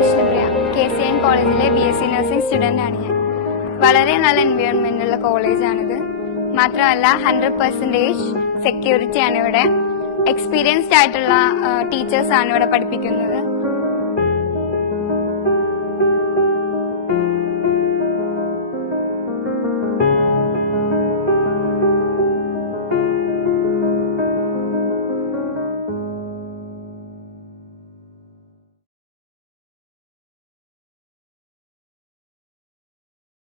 Vishnupriya. KCN കോളേജിലെ BSc nursing student ആണ് ഞാൻ. വളരെ നല്ല എൻവയോൺമെന്റ് ഉള്ള കോളേജാണിത്. മാത്രമല്ല 100% സെക്യൂരിറ്റി ആണ് ഇവിടെ. എക്സ്പീരിയൻസ്ഡ് ആയിട്ടുള്ള ടീച്ചേഴ്സ് ആണ് ഇവിടെ പഠിപ്പിക്കുന്നത്.